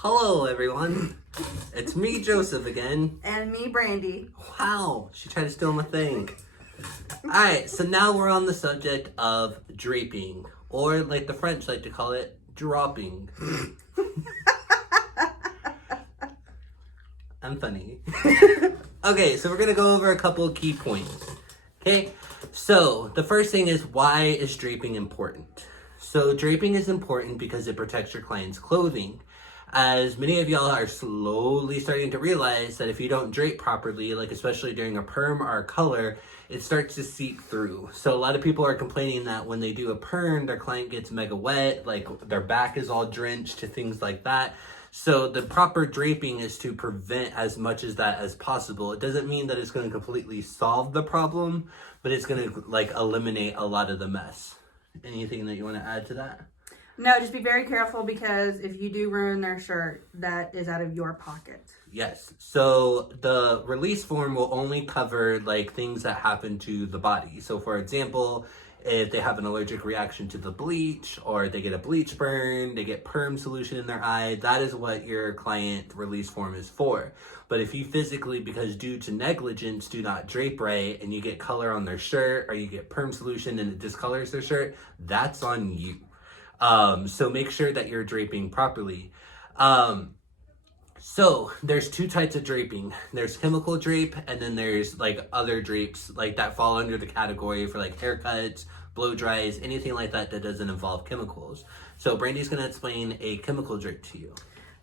Hello, everyone. It's me, Joseph, again. And me, Brandy. Wow, she tried to steal my thing. Alright, so now we're on the subject of draping, or like the French like to call it, dropping. I'm funny. Okay, so we're going to go over a couple of key points. Okay, so the first thing is, why is draping important? So draping is important because it protects your client's clothing. As many of y'all are slowly starting to realize that if you don't drape properly, like especially during a perm or a color, it starts to seep through. So a lot of people are complaining that when they do a perm, their client gets mega wet, like their back is all drenched, to things like that. So the proper draping is to prevent as much as that as possible. It doesn't mean that it's going to completely solve the problem, but it's going to like eliminate a lot of the mess. Anything that you want to add to that? No, just be very careful, because if you do ruin their shirt, that is out of your pocket. Yes. So the release form will only cover like things that happen to the body. So for example, if they have an allergic reaction to the bleach, or they get a bleach burn, they get perm solution in their eye, that is what your client release form is for. But if you physically, because due to negligence, do not drape right, and you get color on their shirt, or you get perm solution and it discolors their shirt, that's on you. So make sure that you're draping properly. So there's two types of draping. There's chemical drape, and then there's like other drapes like that fall under the category for like haircuts, blow dries, anything like that that doesn't involve chemicals. So Brandy's going to explain a chemical drape to you.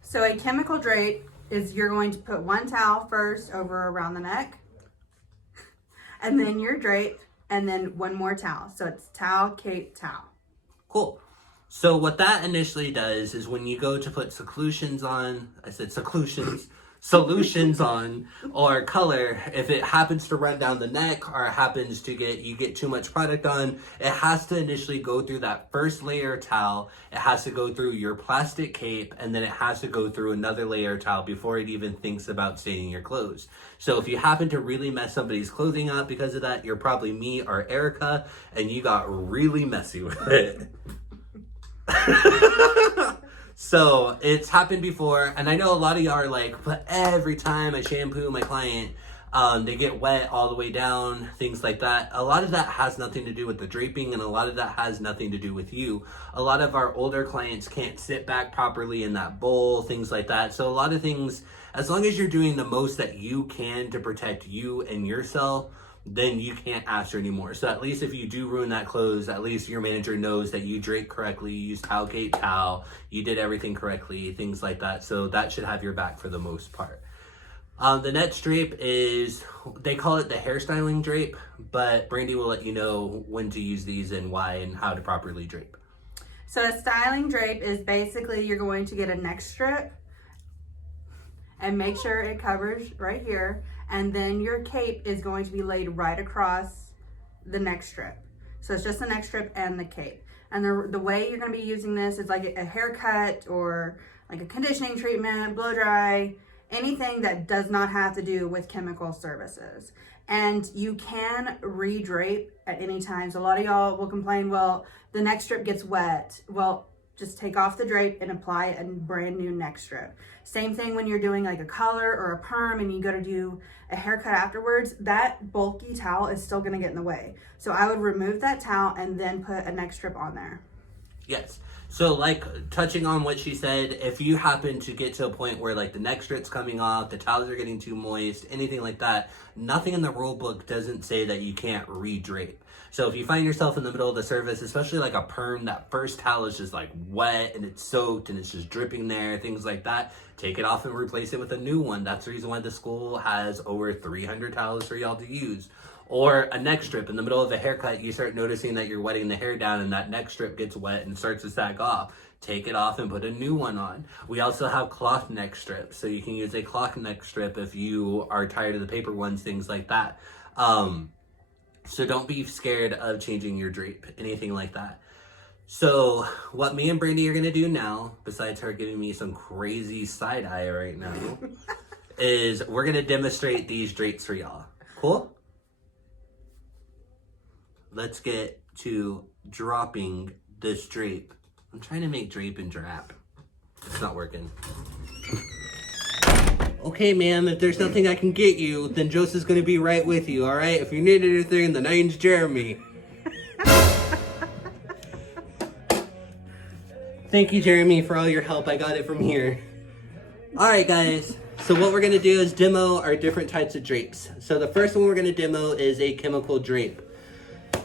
So a chemical drape is, you're going to put one towel first over around the neck, and then your drape, and then one more towel. So it's towel, cape, towel. Cool. So what that initially does is, when you go to put solutions on, I said solutions on, or color, if it happens to run down the neck, or it happens to you get too much product on, it has to initially go through that first layer of towel. It has to go through your plastic cape, and then it has to go through another layer of towel before it even thinks about staining your clothes. So if you happen to really mess somebody's clothing up because of that, you're probably me or Erica, and you got really messy with it. So it's happened before, and I know a lot of y'all are like, but every time I shampoo my client, they get wet all the way down, things like that. A lot of that has nothing to do with the draping, and a lot of that has nothing to do with you. A lot of our older clients can't sit back properly in that bowl, things like that. So a lot of things, as long as you're doing the most that you can to protect you and yourself, then you can't ask her anymore. So at least if you do ruin that clothes, at least your manager knows that you drape correctly, you used towel, cape, towel, you did everything correctly, things like that. So that should have your back for the most part. The next drape is, they call it the hairstyling drape, but Brandy will let you know when to use these and why and how to properly drape. So a styling drape is basically, you're going to get a neck strip and make sure it covers right here. And then your cape is going to be laid right across the neck strip. So it's just the neck strip and the cape. And the way you're going to be using this is like a haircut, or like a conditioning treatment, blow dry, anything that does not have to do with chemical services. And you can re-drape at any time. So a lot of y'all will complain, well, the neck strip gets wet. Well, just take off the drape and apply a brand new neck strip. Same thing when you're doing like a color or a perm and you go to do a haircut afterwards, that bulky towel is still gonna get in the way. So I would remove that towel and then put a neck strip on there. Yes. So like touching on what she said, if you happen to get to a point where like the neck strip's coming off, the towels are getting too moist, anything like that, nothing in the rule book doesn't say that you can't re-drape. So if you find yourself in the middle of the service, especially like a perm, that first towel is just like wet and it's soaked and it's just dripping there, things like that, take it off and replace it with a new one. That's the reason why the school has over 300 towels for y'all to use. Or a neck strip. In the middle of a haircut, you start noticing that you're wetting the hair down and that neck strip gets wet and starts to sag off. Take it off and put a new one on. We also have cloth neck strips, so you can use a cloth neck strip if you are tired of the paper ones, things like that. So don't be scared of changing your drape, anything like that. So what me and Brandy are gonna do now, besides her giving me some crazy side eye right now, is we're gonna demonstrate these drapes for y'all. Cool? let's get to dropping this drape. I'm trying to make drape and drap. It's not working. Okay, ma'am, if there's nothing I can get you, then Joseph's gonna be right with you, alright? If you need anything, the name's Jeremy. Thank you, Jeremy, for all your help. I got it from here. Alright, guys. So what we're gonna do is demo our different types of drapes. So the first one we're gonna demo is a chemical drape.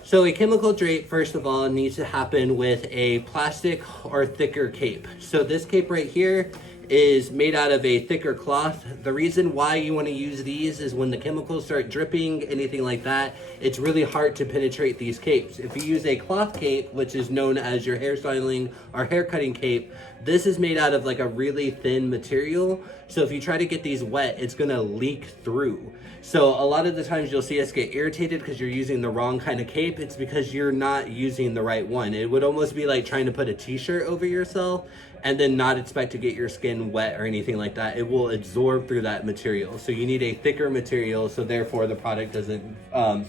So a chemical drape, first of all, needs to happen with a plastic or thicker cape. So this cape right here is made out of a thicker cloth. The reason why you want to use these is when the chemicals start dripping, anything like that, it's really hard to penetrate these capes. If you use a cloth cape, which is known as your hairstyling or hair cutting cape, this is made out of like a really thin material. So if you try to get these wet, it's gonna leak through. So a lot of the times you'll see us get irritated because you're using the wrong kind of cape. It's because you're not using the right one. It would almost be like trying to put a t-shirt over yourself and then not expect to get your skin wet or anything like that. It will absorb through that material. So you need a thicker material, so therefore the product doesn't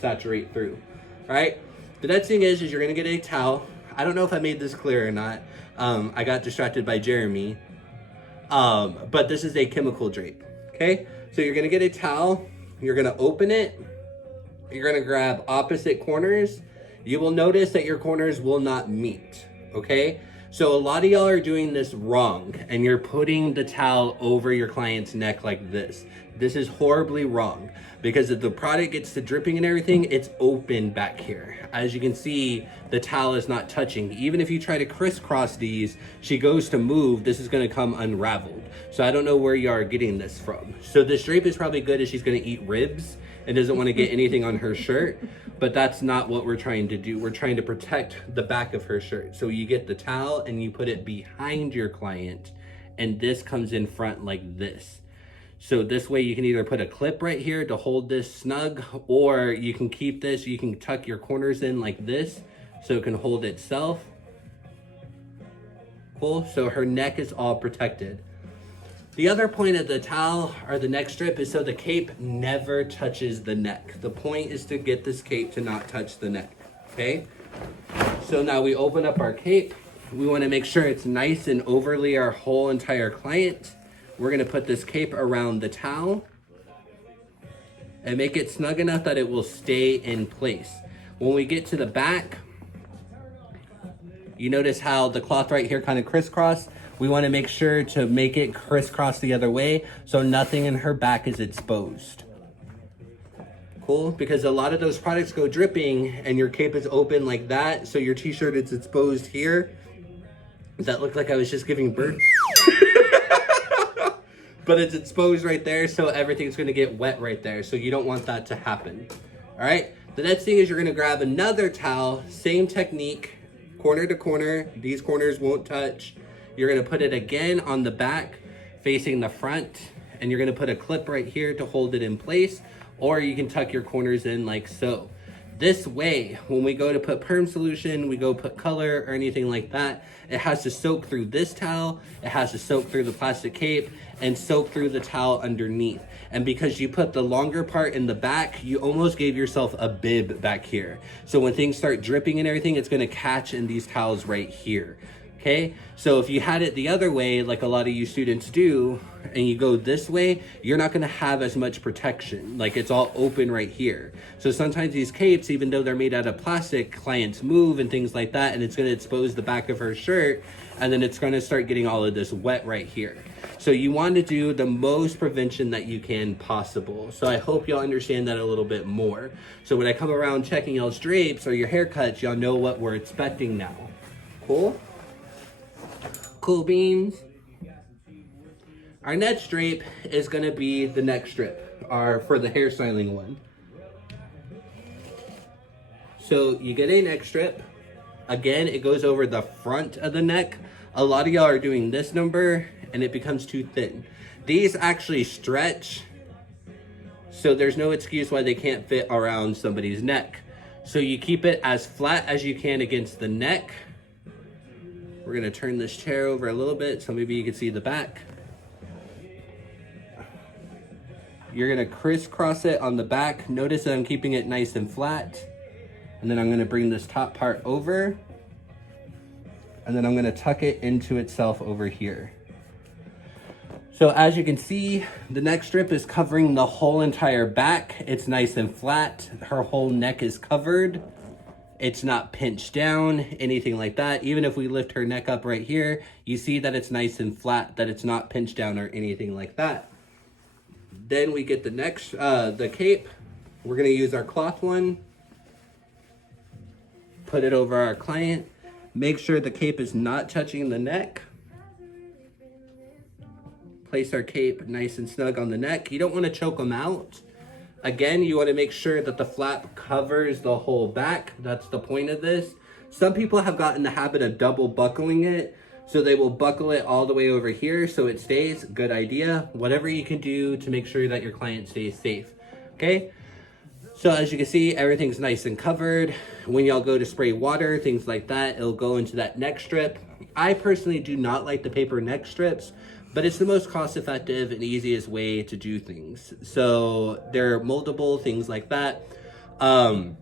saturate through, all right? The next thing is you're gonna get a towel. I don't know if I made this clear or not. I got distracted by Jeremy. But this is a chemical drape, okay? So you're gonna get a towel, you're gonna open it, you're gonna grab opposite corners. You will notice that your corners will not meet, okay? So a lot of y'all are doing this wrong and you're putting the towel over your client's neck like this. This is horribly wrong because if the product gets to dripping and everything, it's open back here. As you can see, the towel is not touching. Even if you try to crisscross these, she goes to move, this is gonna come unraveled. So I don't know where you are getting this from. So this drape is probably good if she's gonna eat ribs and doesn't wanna get anything on her shirt, but that's not what we're trying to do. We're trying to protect the back of her shirt. So you get the towel and you put it behind your client and this comes in front like this. So this way you can either put a clip right here to hold this snug, or you can keep this, you can tuck your corners in like this so it can hold itself. Cool, so her neck is all protected. The other point of the towel or the neck strip is so the cape never touches the neck. The point is to get this cape to not touch the neck, okay? So now we open up our cape. We wanna make sure it's nice and overly our whole entire client. We're gonna put this cape around the towel and make it snug enough that it will stay in place. When we get to the back, you notice how the cloth right here kind of crisscross. We wanna make sure to make it crisscross the other way so nothing in her back is exposed. Cool, because a lot of those products go dripping and your cape is open like that, so your t-shirt is exposed here. That looked like I was just giving birth. But it's exposed right there, so everything's gonna get wet right there. So you don't want that to happen. All right, the next thing is you're gonna grab another towel, same technique, corner to corner. These corners won't touch. You're gonna put it again on the back, facing the front, and you're gonna put a clip right here to hold it in place, or you can tuck your corners in like so. This way, when we go to put perm solution, we go put color or anything like that, it has to soak through this towel, it has to soak through the plastic cape, and soak through the towel underneath. And because you put the longer part in the back, you almost gave yourself a bib back here. So when things start dripping and everything, it's gonna catch in these towels right here. Okay, so if you had it the other way, like a lot of you students do, and you go this way, you're not gonna have as much protection. Like it's all open right here. So sometimes these capes, even though they're made out of plastic, clients move and things like that, and it's gonna expose the back of her shirt, and then it's gonna start getting all of this wet right here. So you want to do the most prevention that you can possible. So I hope y'all understand that a little bit more. So when I come around checking y'all's drapes or your haircuts, y'all know what we're expecting now. Cool? Cool beans. Our next drape is gonna be the neck strip, or for the hairstyling one. So you get a neck strip. Again, it goes over the front of the neck. A lot of y'all are doing this number and it becomes too thin. These actually stretch, so there's no excuse why they can't fit around somebody's neck. So you keep it as flat as you can against the neck. We're gonna turn this chair over a little bit so maybe you can see the back. You're gonna crisscross it on the back. Notice that I'm keeping it nice and flat. And then I'm gonna bring this top part over, and then I'm gonna tuck it into itself over here. So as you can see, the neck strip is covering the whole entire back. It's nice and flat. Her whole neck is covered. It's not pinched down, anything like that. Even if we lift her neck up right here, you see that it's nice and flat, that it's not pinched down or anything like that. Then we get the cape. We're gonna use our cloth one. Put it over our client. Make sure the cape is not touching the neck. Place our cape nice and snug on the neck. You don't want to choke them out. Again, you want to make sure that the flap covers the whole back. That's the point of this. Some people have gotten the habit of double buckling it. So they will buckle it all the way over here so it stays. Good idea. Whatever you can do to make sure that your client stays safe. Okay? So as you can see, everything's nice and covered. When y'all go to spray water, things like that, it'll go into that neck strip. I personally do not like the paper neck strips, but it's the most cost-effective and easiest way to do things. So they're moldable, things like that. I'm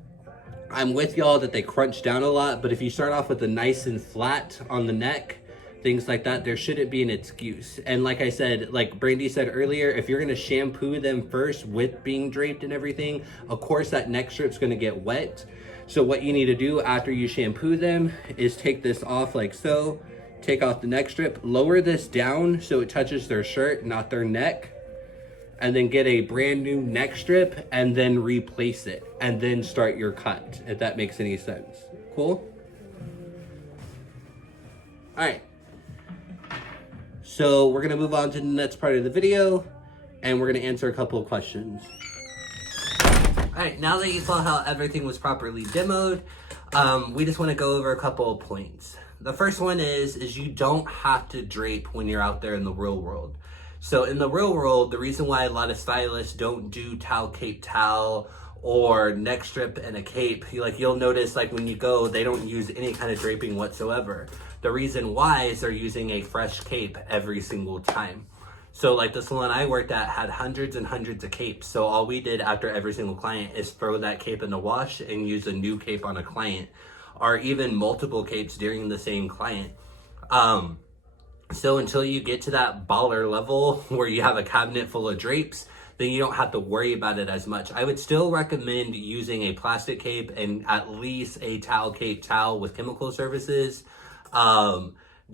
with y'all that they crunch down a lot, but if you start off with a nice and flat on the neck, things like that, there shouldn't be an excuse. And like I said, like Brandy said earlier, if you're gonna shampoo them first with being draped and everything, of course that neck strip's gonna get wet. So what you need to do after you shampoo them is take this off like so, take off the neck strip, lower this down so it touches their shirt, not their neck, and then get a brand new neck strip and then replace it and then start your cut, if that makes any sense. Cool? All right. So we're gonna move on to the next part of the video and we're gonna answer a couple of questions. All right, now that you saw how everything was properly demoed, we just wanna go over a couple of points. The first one is you don't have to drape when you're out there in the real world. So in the real world, the reason why a lot of stylists don't do towel, cape, towel, or neck strip and a cape, you'll notice like when you go, they don't use any kind of draping whatsoever. The reason why is they're using a fresh cape every single time. So like the salon I worked at had hundreds and hundreds of capes. So all we did after every single client is throw that cape in the wash and use a new cape on a client, or even multiple capes during the same client. So until you get to that baller level where you have a cabinet full of drapes, then you don't have to worry about it as much. I would still recommend using a plastic cape and at least a towel cape towel with chemical services,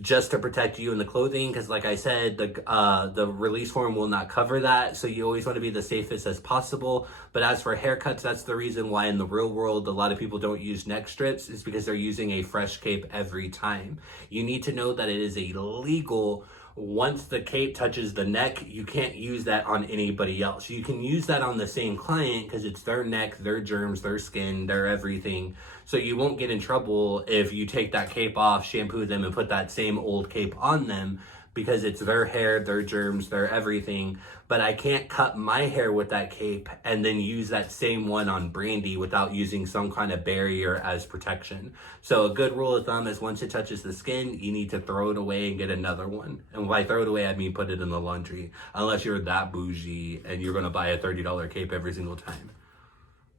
just to protect you and the clothing, because like I said, the release form will not cover that, so you always want to be the safest as possible. But as for haircuts, that's the reason why in the real world a lot of people don't use neck strips, is because they're using a fresh cape every time. You need to know that it is illegal. Once the cape touches the neck, you can't use that on anybody else. You can use that on the same client because it's their neck, their germs, their skin, their everything. So you won't get in trouble if you take that cape off, shampoo them, and put that same old cape on them, because it's their hair, their germs, their everything. But I can't cut my hair with that cape and then use that same one on Brandy without using some kind of barrier as protection. So a good rule of thumb is once it touches the skin, you need to throw it away and get another one. And by throw it away, I mean put it in the laundry, unless you're that bougie and you're gonna buy a $30 cape every single time.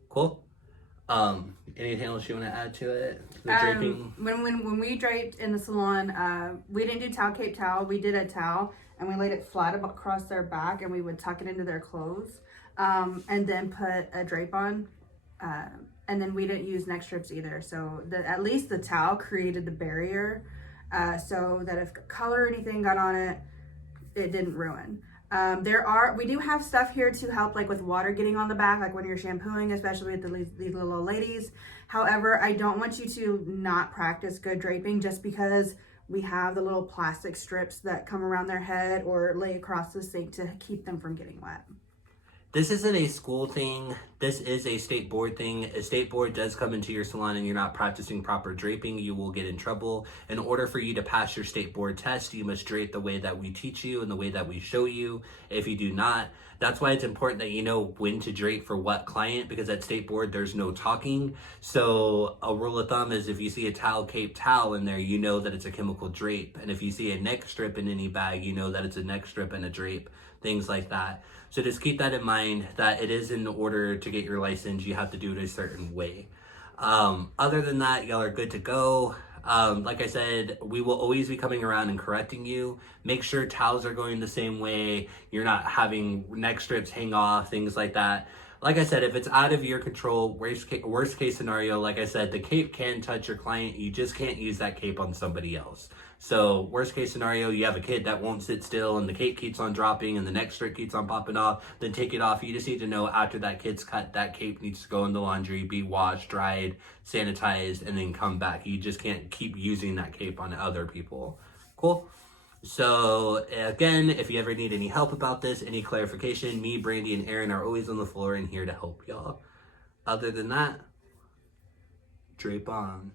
Cool? Anything else you want to add to it? The draping? When we draped in the salon, we didn't do towel cape towel. We did a towel and we laid it flat across their back and we would tuck it into their clothes, and then put a drape on. And then we didn't use neck strips either. So at least the towel created the barrier, so that if color or anything got on it, it didn't ruin. We do have stuff here to help, like with water getting on the back, like when you're shampooing, especially with these little old ladies. However, I don't want you to not practice good draping just because we have the little plastic strips that come around their head or lay across the sink to keep them from getting wet. This isn't a school thing. This is a state board thing. A state board does come into your salon and you're not practicing proper draping, you will get in trouble. In order for you to pass your state board test, you must drape the way that we teach you and the way that we show you. If you do not, that's why it's important that you know when to drape for what client, because at state board, there's no talking. So a rule of thumb is if you see a towel cape towel in there, you know that it's a chemical drape. And if you see a neck strip in any bag, you know that it's a neck strip and a drape, things like that. So just keep that in mind, that it is in order to get your license, you have to do it a certain way. Other than that, y'all are good to go. Like I said, we will always be coming around and correcting you. Make sure towels are going the same way. You're not having neck strips hang off, things like that. Like I said, if it's out of your control, worst case scenario, like I said, the cape can touch your client. You just can't use that cape on somebody else. So worst case scenario, you have a kid that won't sit still and the cape keeps on dropping and the neck strip keeps on popping off, then take it off. You just need to know after that kid's cut, that cape needs to go in the laundry, be washed, dried, sanitized, and then come back. You just can't keep using that cape on other people. Cool? So again, if you ever need any help about this, any clarification, me, Brandy, and Aaron are always on the floor and here to help y'all. Other than that, drape on.